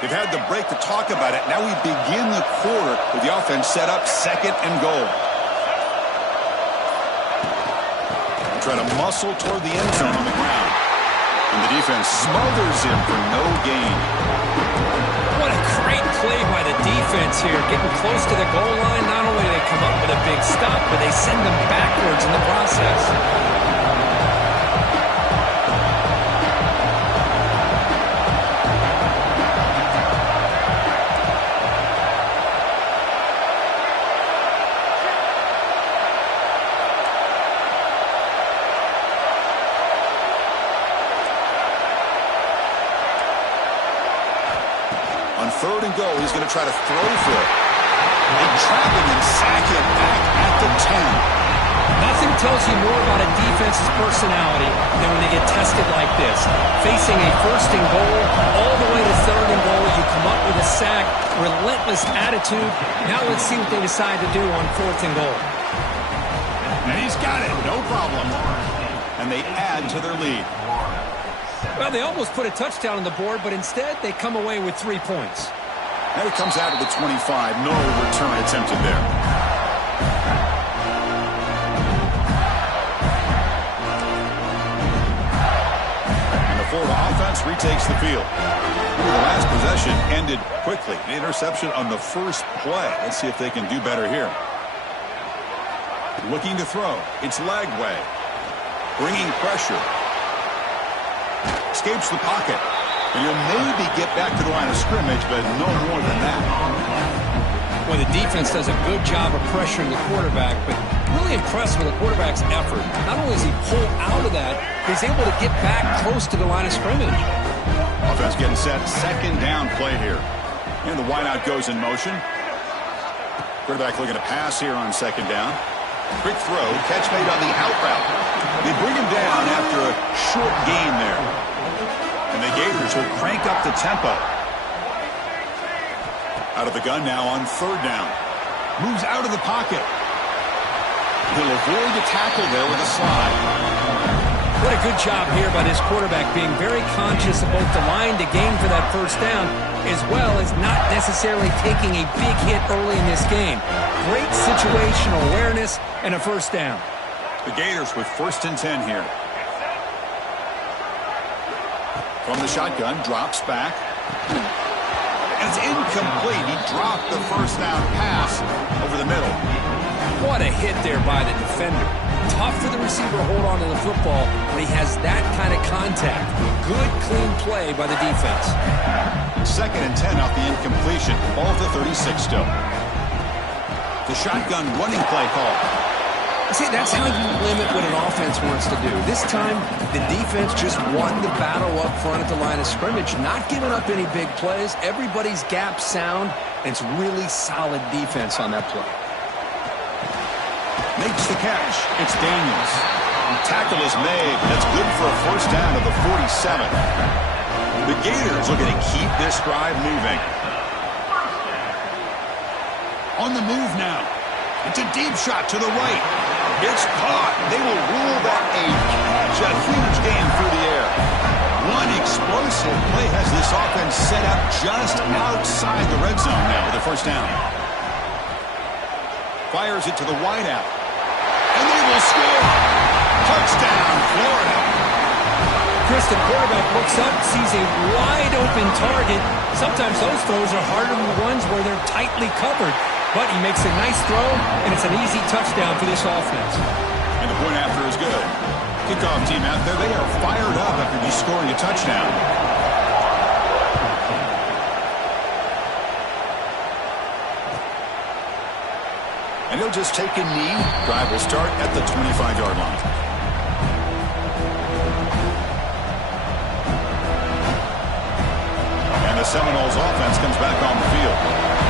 They've had the break to talk about it. Now we begin the quarter with the offense set up 2nd and goal. Try to muscle toward the end zone on the ground. And the defense smothers him for no gain. What a great play by the defense here. Getting close to the goal line, not only do they come up with a big stop, but they send them backwards in the process. On 3rd and goal, he's going to try to throw for it. They trap him and sack him back at the 10. Nothing tells you more about a defense's personality than when they get tested like this. Facing a 1st and goal, all the way to 3rd and goal, you come up with a sack, relentless attitude. Now let's see what they decide to do on 4th and goal. And he's got it, no problem. And they add to their lead. Well, they almost put a touchdown on the board, but instead they come away with 3 points. Now he comes out of the 25. No return attempted there. And the Florida offense retakes the field. The last possession ended quickly. An interception on the first play. Let's see if they can do better here. Looking to throw. It's Lagway. Bringing pressure. Escapes the pocket. And he'll maybe get back to the line of scrimmage, but no more than that. Well, the defense does a good job of pressuring the quarterback, but really impressed with the quarterback's effort. Not only does he pull out of that, he's able to get back close to the line of scrimmage. Offense getting set. 2nd down play here. And the wideout goes in motion. Quarterback looking to pass here on 2nd down. Quick throw. Catch made on the out route. They bring him down after a short gain there. And the Gators will crank up the tempo. Out of the gun now on 3rd down. Moves out of the pocket. He'll avoid the tackle there with a slide. What a good job here by this quarterback, being very conscious of both the line to gain for that 1st down, as well as not necessarily taking a big hit early in this game. Great situational awareness and a 1st down. The Gators with 1st and 10 here. From the shotgun, drops back. And it's incomplete. He dropped the 1st down pass over the middle. What a hit there by the defender. Tough for the receiver to hold on to the football when he has that kind of contact. Good, clean play by the defense. 2nd and 10 off the incompletion. Ball at the 36 still. The shotgun running play call. See, that's how you limit what an offense wants to do. This time, the defense just won the battle up front at the line of scrimmage, not giving up any big plays. Everybody's gap sound, and it's really solid defense on that play. Makes the catch. It's Daniels. Tackle is made. That's good for a 1st down to the 47. The Gators looking to keep this drive moving. On the move now. It's a deep shot to the right. It's caught. They will rule that a catch. A huge gain through the air. One explosive play has this offense set up just outside the red zone now with a 1st down. Fires it to the wideout. And they will score. Touchdown, Florida. Chris, the quarterback looks up, sees a wide-open target. Sometimes those throws are harder than the ones where they're tightly covered. But he makes a nice throw, and it's an easy touchdown for this offense. And the point after is good. Kickoff team out there, they are fired up after just scoring a touchdown. And he'll just take a knee. Drive will start at the 25-yard line. And the Seminoles offense comes back on the field.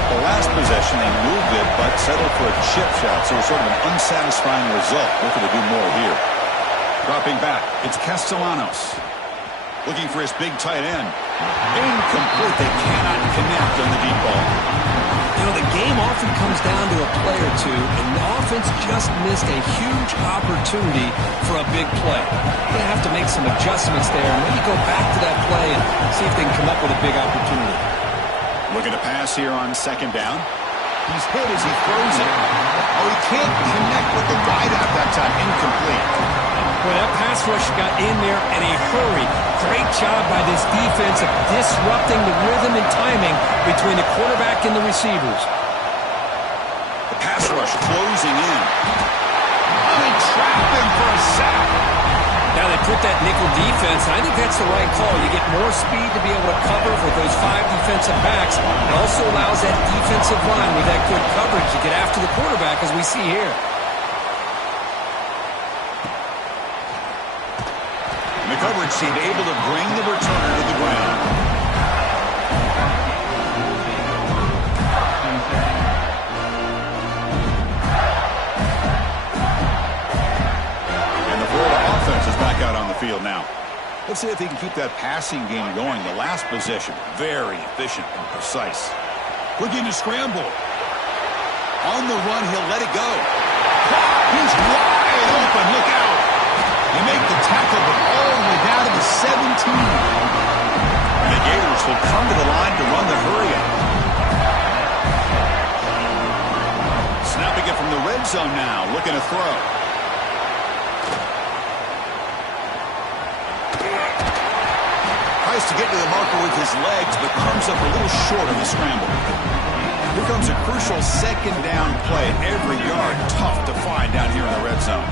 The last possession, they moved it, but settled for a chip shot, so it's sort of an unsatisfying result. Looking to do more here. Dropping back, it's Castellanos. Looking for his big tight end. Incomplete. They cannot connect on the deep ball. You know, the game often comes down to a play or two, and the offense just missed a huge opportunity for a big play. They have to make some adjustments there, and maybe go back to that play and see if they can come up with a big opportunity. Looking to pass here on second down. He's hit as he throws it. Oh, he can't connect with the wideout that time. Incomplete. Well, that pass rush got in there in a hurry. Great job by this defense of disrupting the rhythm and timing between the quarterback and the receivers. The pass rush closing in. Oh, they trap him for a sack. Now they put that nickel defense, and I think that's the right call. You get more speed to be able to cover with those 5 defensive backs. It also allows that defensive line with that good coverage to get after the quarterback, as we see here. And the coverage seemed able to bring the returner to the ground. Out on the field now. Let's see if he can keep that passing game going. The last possession, very efficient and precise. Looking to scramble. On the run, he'll let it go. He's wide open. Look out. They make the tackle, but all the way down to the 17. And the Gators will come to the line to run the hurry up. Snapping it from the red zone now. Looking to throw. Tries to get to the marker with his legs, but comes up a little short on the scramble. Here comes a crucial second down play. Every yard tough to find down here in the red zone.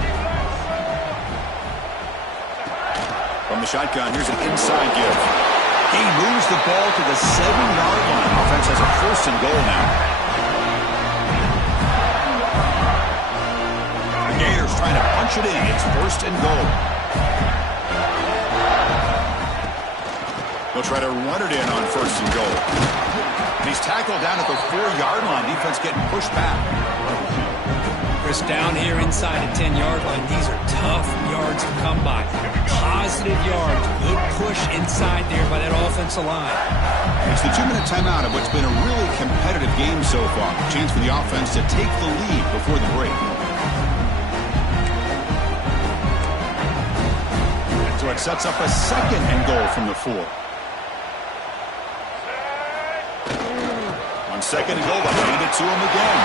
From the shotgun, here's an inside give. He moves the ball to the 7-yard line. Offense has a first and goal now. The Gators trying to punch it in. It's first and goal. They'll try to run it in on first and goal. And he's tackled down at the 4-yard line. Defense getting pushed back. Chris, down here inside the 10-yard line, these are tough yards to come by. Positive yards. Good push inside there by that offensive line. It's the 2-minute timeout of what's been a really competitive game so far. Chance for the offense to take the lead before the break. So it sets up a second and goal from the 4. Second and goal, but hand it to him again.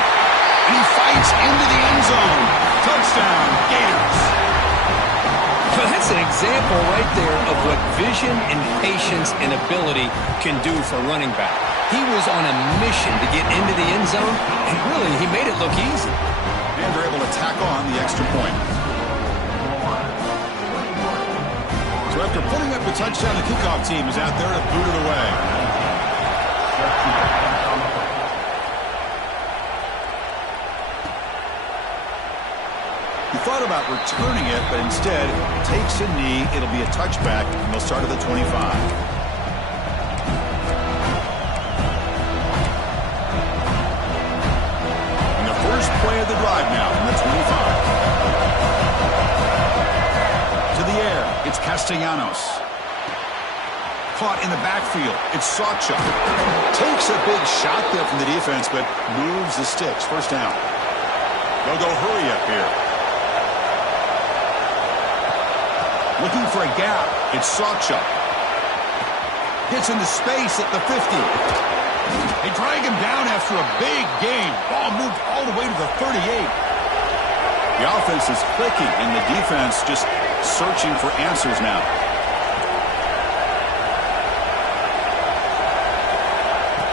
And he fights into the end zone. Touchdown, Gators. Well, that's an example right there of what vision and patience and ability can do for a running back. He was on a mission to get into the end zone, and really, he made it look easy. And they're able to tack on the extra point. So after putting up the touchdown, the kickoff team is out there to boot it away. He thought about returning it, but instead takes a knee. It'll be a touchback, and they'll start at the 25. And the first play of the drive now from the 25. To the air, it's Castellanos. Caught in the backfield, it's Sawchuk. Takes a big shot there from the defense, but moves the sticks. First down. They'll go hurry up here. Looking for a gap. It's Sawchuk. Gets into space at the 50. They drag him down after a big game. Ball moved all the way to the 38. The offense is clicking, and the defense just searching for answers now.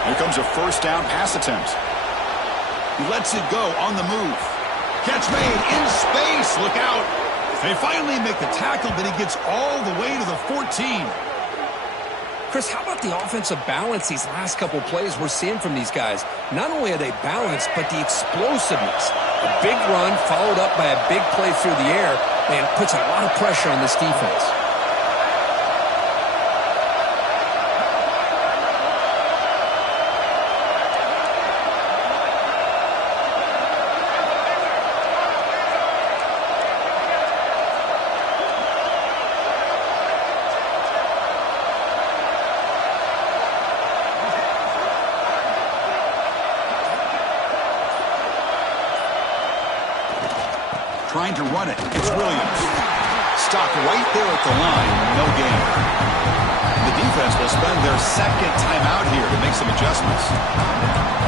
Here comes a first down pass attempt. He lets it go on the move. Catch made in space. Look out. They finally make the tackle, but he gets all the way to the 14. Chris, how about the offensive balance these last couple plays we're seeing from these guys? Not only are they balanced, but the explosiveness. A big run followed up by a big play through the air, man, puts a lot of pressure on this defense. Trying to run it. It's Williams. Stopped right there at the line. No gain. The defense will They'll spend their second timeout here to make some adjustments.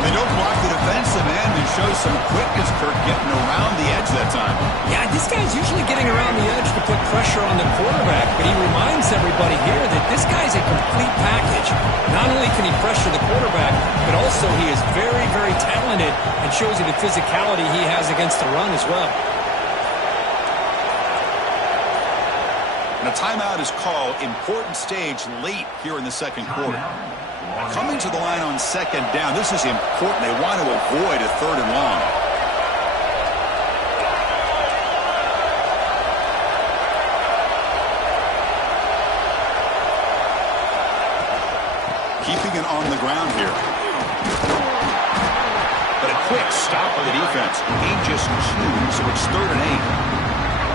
They don't block the defensive end and show some quickness, Kirk, getting around the edge that time. Yeah, this guy's usually getting around the edge to put pressure on the quarterback, but he reminds everybody here that this guy's a complete package. Not only can he pressure the quarterback, but also he is very, very talented and shows you the physicality he has against the run as well. And a timeout is called. Important stage late here in the second quarter. Coming to the line on second down. This is important. They want to avoid a third and long. Keeping it on the ground here. But a quick stop by the defense. He just chews, so it's 3rd and 8.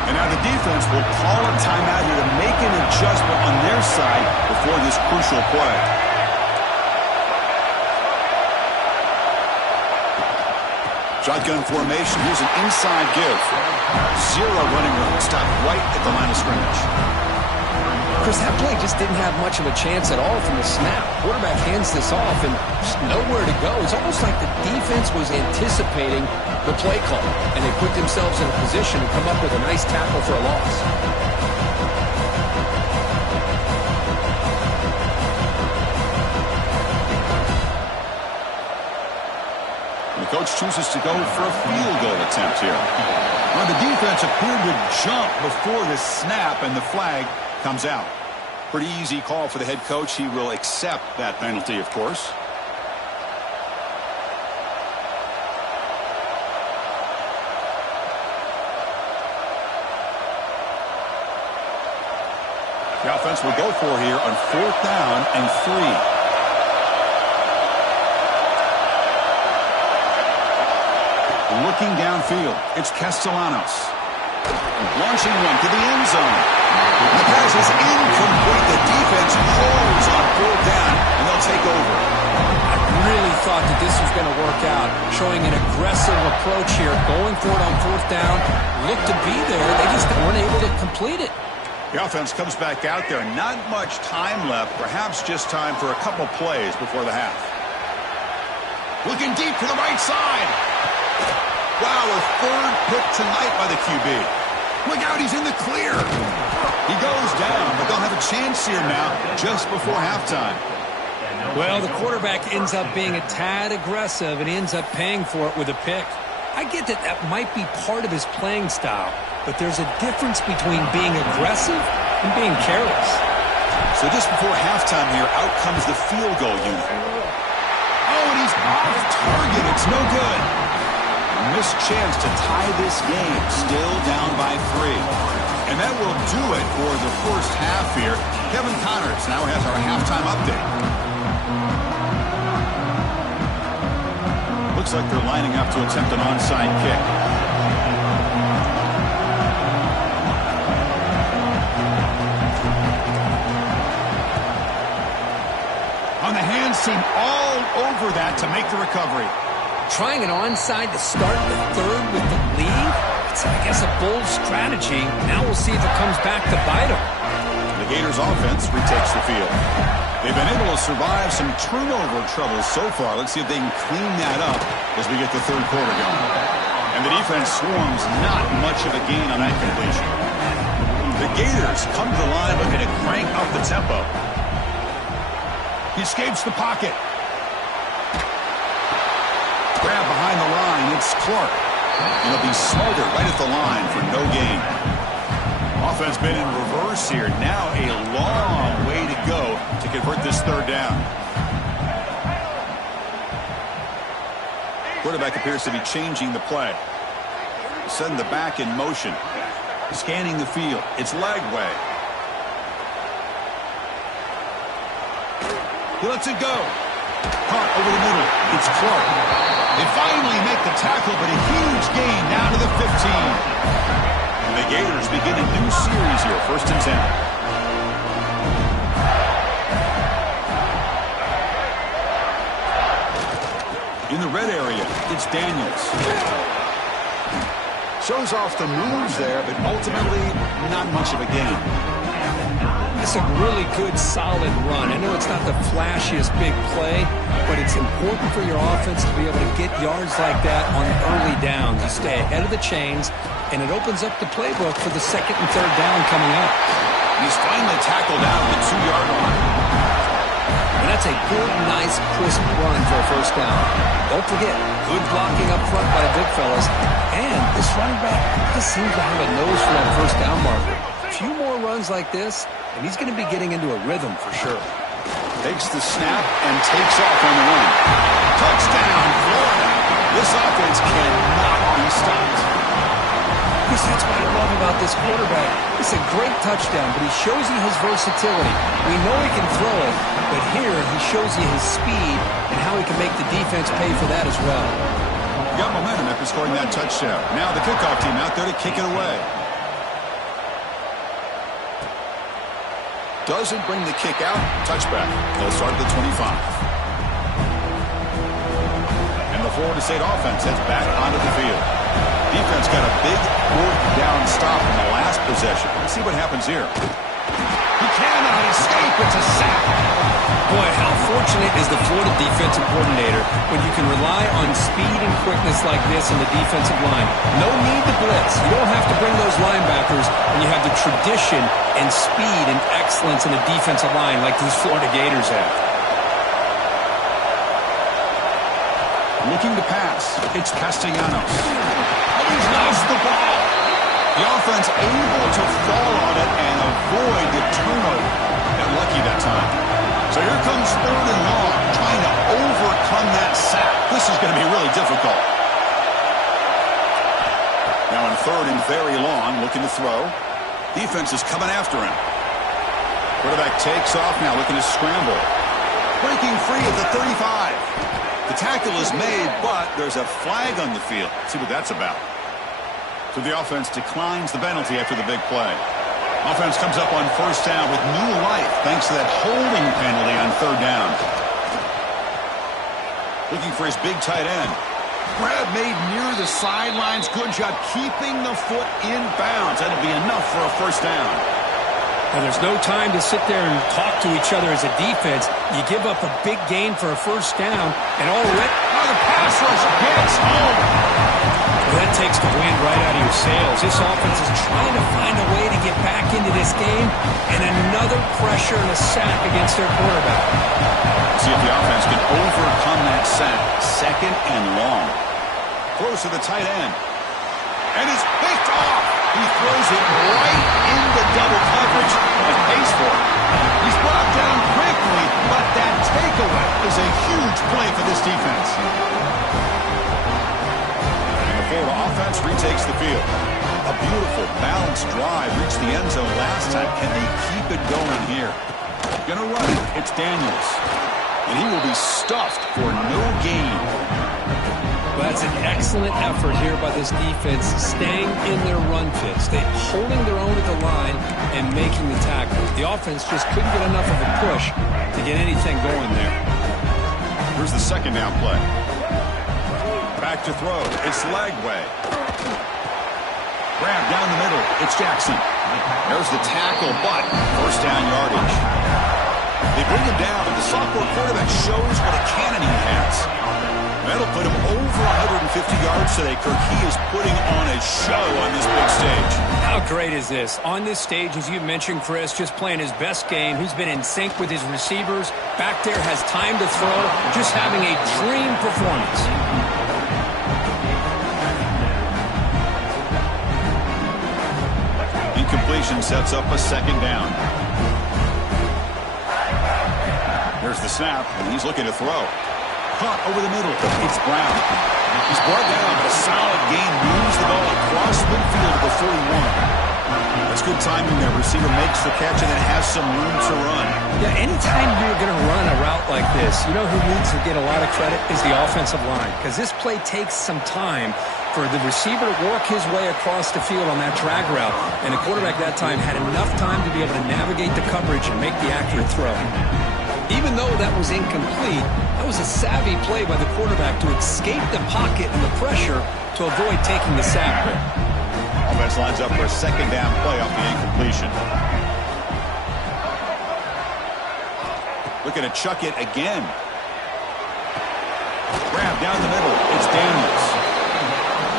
And now the defense will call a timeout here to make an adjustment on their side before this crucial play. Shotgun formation. Here's an inside give. 0 running room. Stop right at the line of scrimmage. Chris, that play just didn't have much of a chance at all from the snap. Quarterback hands this off and just nowhere to go. It's almost like the defense was anticipating the play call, and they put themselves in a position to come up with a nice tackle for a loss. The coach chooses to go for a field goal attempt here. Well, the defense appeared to jump before the snap, and the flag comes out. Pretty easy call for the head coach. He will accept that penalty, of course. The offense will go for here on 4th down and 3. Looking downfield, it's Castellanos. Launching one to the end zone. The pass is incomplete. The defense holds on 4th down, and they'll take over. I really thought that this was going to work out, showing an aggressive approach here, going for it on 4th down. Looked to be there. They just weren't able to complete it. The offense comes back out there. Not much time left. Perhaps just time for a couple plays before the half. Looking deep to the right side. Wow, a 3rd pick tonight by the QB. Look out, he's in the clear. He goes down, but they'll have a chance here now just before halftime. Well, the quarterback ends up being a tad aggressive, and he ends up paying for it with a pick. I get that that might be part of his playing style, but there's a difference between being aggressive and being careless. So just before halftime here, out comes the field goal unit. Oh, and he's off target. It's no good. Missed chance to tie this game. Still down by 3. And that will do it for the first half here. Kevin Connors now has our halftime update. Looks like they're lining up to attempt an onside kick. On the hands team all over that to make the recovery. Trying an onside to start the 3rd with the lead? It's, I guess, a bold strategy. Now we'll see if it comes back to bite them. The Gators offense retakes the field. They've been able to survive some turnover troubles so far. Let's see if they can clean that up as we get the 3rd quarter going. And the defense swarms not much of a gain on that completion. The Gators come to the line looking to crank up the tempo. He escapes the pocket. Grab behind the line, it's Clark. And he'll be smothered right at the line for no gain. Offense been in reverse here. Now a long way to go to convert this 3rd down. Quarterback appears to be changing the play. Setting the back in motion. Scanning the field. It's leg way. He lets it go. Caught over the middle. It's Clark. They finally make the tackle, but a huge gain down to the 15. And the Gators begin a new series here, 1st and 10. In the red area, it's Daniels. Shows off the moves there, but ultimately not much of a gain. It's a really good, solid run. I know it's not the flashiest big play, but it's important for your offense to be able to get yards like that on early downs. You stay ahead of the chains, and it opens up the playbook for the second and third down coming up. He's finally tackled out at the 2-yard line. And that's a good, nice, crisp run for a first down. Don't forget, good blocking up front by the big fellas. And this running back just seems to have a nose for that first down marker. A few more runs like this, and he's going to be getting into a rhythm for sure. Takes the snap and takes off on the run. Touchdown, Florida. This offense cannot be stopped. That's what I love about this quarterback. It's a great touchdown, but he shows you his versatility. We know he can throw it, but here he shows you his speed and how he can make the defense pay for that as well. Got momentum after scoring that touchdown. Now the kickoff team out there to kick it away. Doesn't bring the kick out. Touchback. They'll start at the 25. And the Florida State offense heads back onto the field. Defense got a big 4th down stop in the last possession. Let's see what happens here. He cannot escape. It's a sack. Boy, how fortunate is the Florida defensive coordinator when you can rely on speed and quickness like this in the defensive line. No need to blitz. You don't have to bring those linebackers when you have the tradition and speed and excellence in the defensive line like these Florida Gators have. Looking to pass. It's Castellanos. He's lost the ball. The offense able to fall on it and avoid the turnover. They're lucky that time. So here comes 3rd and long, trying to overcome that sack. This is going to be really difficult. Now in 3rd and very long, looking to throw. Defense is coming after him. Quarterback takes off now, looking to scramble. Breaking free at the 35. The tackle is made, but there's a flag on the field. Let's see what that's about. So the offense declines the penalty after the big play. Offense comes up on 1st down with new life thanks to that holding penalty on 3rd down. Looking for his big tight end. Grab made near the sidelines. Good job keeping the foot in bounds. That'll be enough for a 1st down. And there's no time to sit there and talk to each other as a defense. You give up a big gain for a 1st down, and already the pass rush gets home. Well, that takes the wind right out of your sails. This offense is trying to find a way to get back into this game, and another pressure and a sack against their quarterback. See if the offense can overcome that sack. 2nd and long. Throws to the tight end. And it's picked off. He throws it right into double coverage and pays for it. He's brought down quickly, but that takeaway is a huge play for this defense. And the Florida offense retakes the field. A beautiful, balanced drive reached the end zone last time. Can they keep it going here? Gonna run it. It's Daniels. And he will be stuffed for no gain. Well, that's an excellent effort here by this defense, staying in their run fits. They're holding their own at the line and making the tackle. The offense just couldn't get enough of a push to get anything going there. Here's the 2nd down play. Back to throw. It's Lagway. Grab down the middle. It's Jackson. There's the tackle, but 1st down yardage. They bring him down, and the sophomore quarterback shows what a cannon he has. That'll put him over 150 yards today. Kirk, he is putting on a show on this big stage. How great is this? On this stage, as you mentioned, Chris, just playing his best game. He's been in sync with his receivers. Back there, has time to throw. Just having a dream performance. Incompletion sets up a 2nd down. There's the snap, and he's looking to throw. Caught over the middle. It's Brown. He's brought down, but a solid gain moves the ball across midfield to the 41. That's good timing there. Receiver makes the catch and then has some room to run. Yeah, anytime you're going to run a route like this, you know who needs to get a lot of credit is the offensive line, because this play takes some time for the receiver to work his way across the field on that drag route, and the quarterback that time had enough time to be able to navigate the coverage and make the accurate throw. Even though that was incomplete, that was a savvy play by the quarterback to escape the pocket and the pressure to avoid taking the sack there. Offense lines up for a 2nd down play off the incompletion. Looking to chuck it again. Grab down the middle. It's Daniels.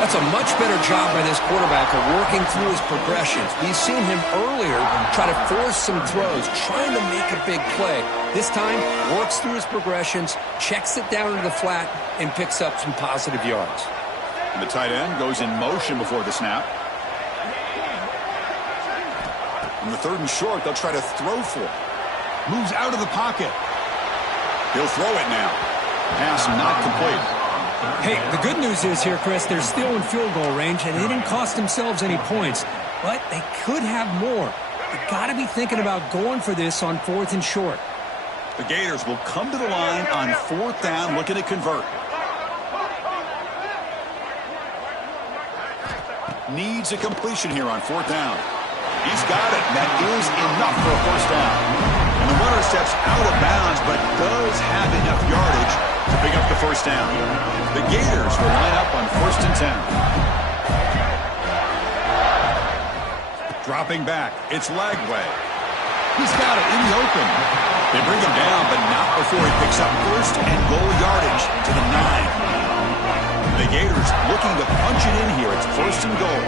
That's a much better job by this quarterback of working through his progressions. We've seen him earlier try to force some throws, trying to make a big play. This time, works through his progressions, checks it down into the flat, and picks up some positive yards. And the tight end goes in motion before the snap. On the 3rd and short, they'll try to throw for it. Moves out of the pocket. He'll throw it now. Pass not complete. Hey, the good news is here, Chris, they're still in field goal range, and they didn't cost themselves any points. But they could have more. You got to be thinking about going for this on 4th and short. The Gators will come to the line on 4th down, looking to convert. Needs a completion here on 4th down. He's got it. That is enough for a 1st down. And the runner steps out of bounds, but does have enough yardage to pick up the 1st down. The Gators will line up on 1st and 10. Dropping back, it's Lagway. He's got it in the open. They bring him down, but not before he picks up 1st and goal yardage to the 9. The Gators looking to punch it in here. It's 1st and goal.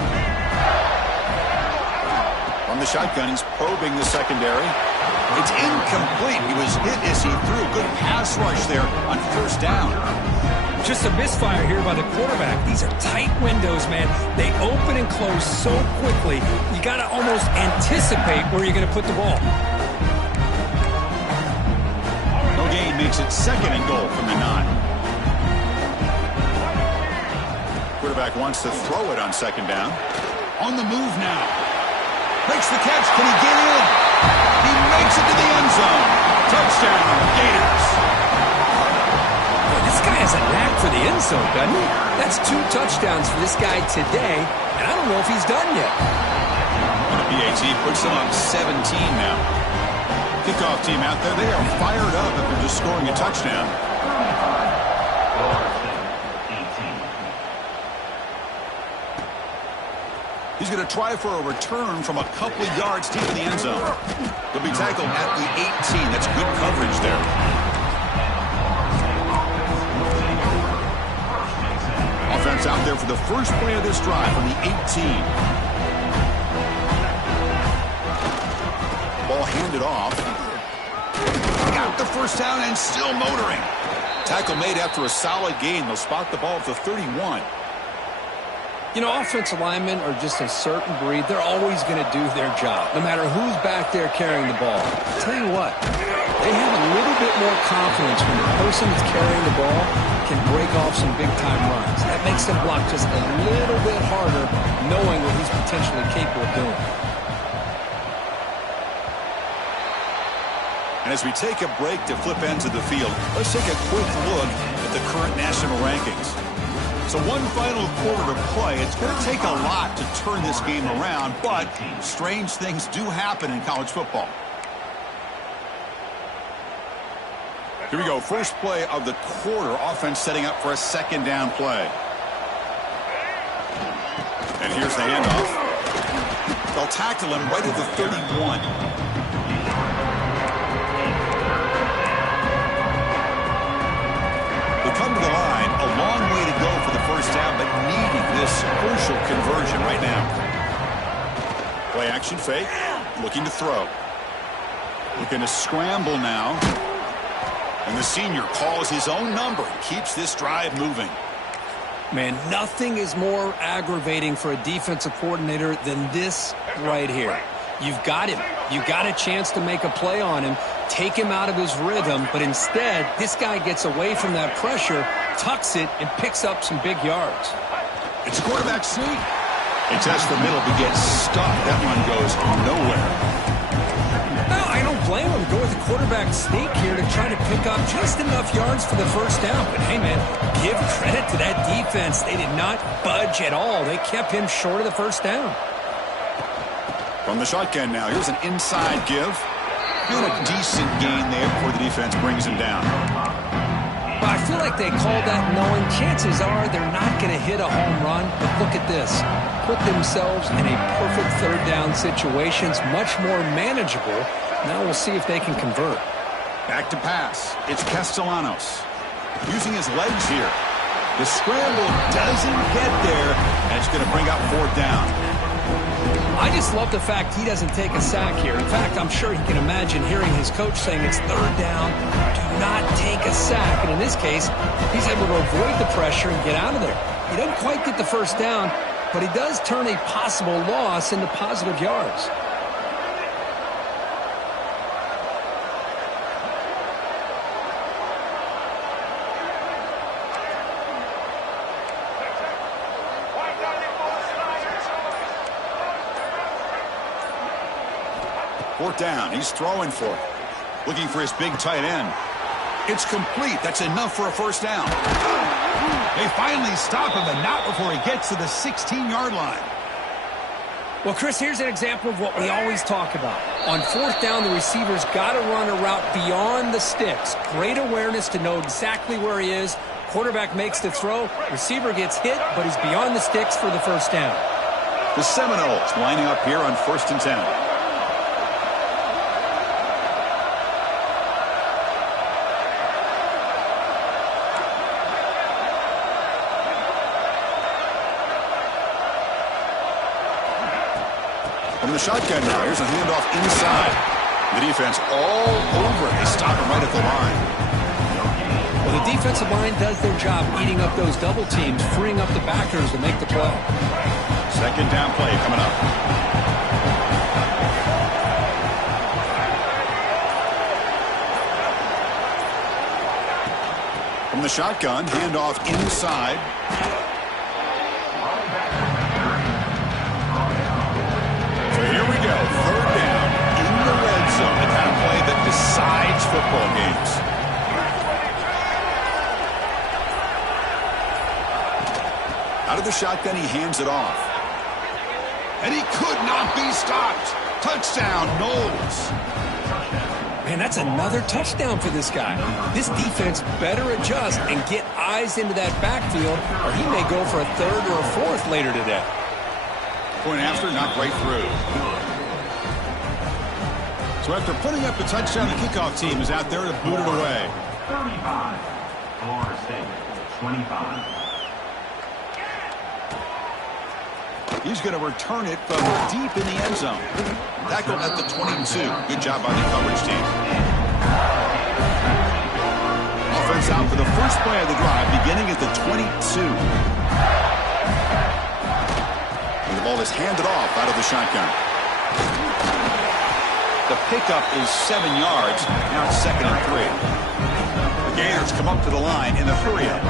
From the shotgun, he's probing the secondary. It's incomplete. He was hit as he threw. Good pass rush there on 1st down. Just a misfire here by the quarterback. These are tight windows, man. They open and close so quickly, you got to almost anticipate where you're going to put the ball. No gain makes it 2nd and goal from the 9. Quarterback wants to throw it on 2nd down. On the move now. Makes the catch. Can he get in? He makes it to the end zone. Touchdown, Gators. Boy, this guy has a knack for the end zone, doesn't he? That's 2 touchdowns for this guy today, and I don't know if he's done yet. And the PAT puts them up 17 now. Kickoff team out there, they are fired up after just scoring a touchdown. He's going to try for a return from a couple of yards deep in the end zone. He'll be tackled at the 18. That's good coverage there. Offense out there for the first play of this drive from the 18. Ball handed off. Got the 1st down and still motoring. Tackle made after a solid gain. They'll spot the ball at the 31. You know, offensive linemen are just a certain breed. They're always going to do their job, no matter who's back there carrying the ball. I'll tell you what, they have a little bit more confidence when the person that's carrying the ball can break off some big-time runs. That makes them block just a little bit harder, knowing what he's potentially capable of doing. And as we take a break to flip ends of the field, let's take a quick look at the current national rankings. So one final quarter to play. It's going to take a lot to turn this game around, but strange things do happen in college football. Here we go. First play of the quarter. Offense setting up for a 2nd down play. And here's the handoff. They'll tackle him right at the 31. Come to the line, a long way to go for the 1st down, but needing this crucial conversion right now. Play action fake, looking to throw. Looking to scramble now. And the senior calls his own number and keeps this drive moving. Man, nothing is more aggravating for a defensive coordinator than this right here. You've got him. You've got a chance to make a play on him, take him out of his rhythm, but instead, this guy gets away from that pressure, tucks it, and picks up some big yards. It's quarterback sneak. They test the middle, but gets stuck. That one goes nowhere. No, I don't blame him. Go with the quarterback sneak here to try to pick up just enough yards for the 1st down. But hey, man, give credit to that defense. They did not budge at all. They kept him short of the 1st down. From the shotgun now, here's an inside give. Doing a decent gain there before the defense brings him down. Well, I feel like they called that knowing chances are they're not going to hit a home run. But look at this. Put themselves in a perfect 3rd down situation. Much more manageable. Now we'll see if they can convert. Back to pass. It's Castellanos. Using his legs here. The scramble doesn't get there, and it's going to bring up fourth down. I just love the fact he doesn't take a sack here. In fact, I'm sure he can imagine hearing his coach saying it's third down, do not take a sack. And in this case, he's able to avoid the pressure and get out of there. He doesn't quite get the first down, but he does turn a possible loss into positive yards. Fourth down. He's throwing for it. Looking for his big tight end. It's complete. That's enough for a first down. They finally stop him, and not before he gets to the 16-yard line. Well, Chris, here's an example of what we always talk about. On fourth down, the receiver's got to run a route beyond the sticks. Great awareness to know exactly where he is. Quarterback makes the throw. Receiver gets hit, but he's beyond the sticks for the first down. The Seminoles lining up here on 1st and 10. From the shotgun now, here's a handoff inside. The defense all over it. They stop him right at the line. Well, the defensive line does their job eating up those double teams, freeing up the backers to make the play. Second down play coming up. From the shotgun, handoff inside. Third down in the red zone, the kind of play that decides football games. Out of the shotgun, he hands it off. And he could not be stopped. Touchdown, Knowles. Man, that's another touchdown for this guy. This defense better adjust and get eyes into that backfield, or he may go for a third or a fourth later today. Point after, not right through. So after putting up the touchdown, the kickoff team is out there to boot it away. 35. Florida State, 25. He's going to return it from deep in the end zone. Tackled at the 22. Good job by the coverage team. Offense out for the first play of the drive, beginning at the 22. And the ball is handed off out of the shotgun. The pickup is 7 yards. Now it's 2nd and 3. The Gators come up to the line in the hurry-up.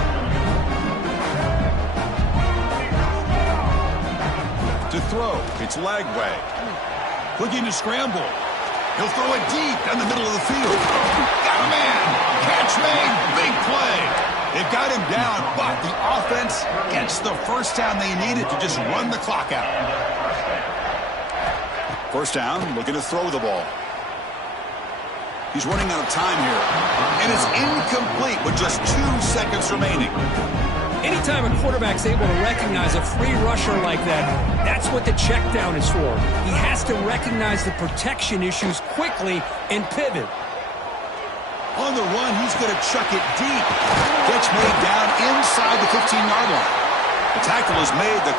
To throw, it's Lagway. Looking to scramble. He'll throw it deep down the middle of the field. Got a man. Catch made. Big play. They've got him down, but the offense gets the first down they needed to just run the clock out. First down, looking to throw the ball. He's running out of time here. And it's incomplete with just 2 seconds remaining. Anytime a quarterback's able to recognize a free rusher like that, that's what the check down is for. He has to recognize the protection issues quickly and pivot. On the run, he's going to chuck it deep. Catch made down inside the 15-yard line. The tackle is made. The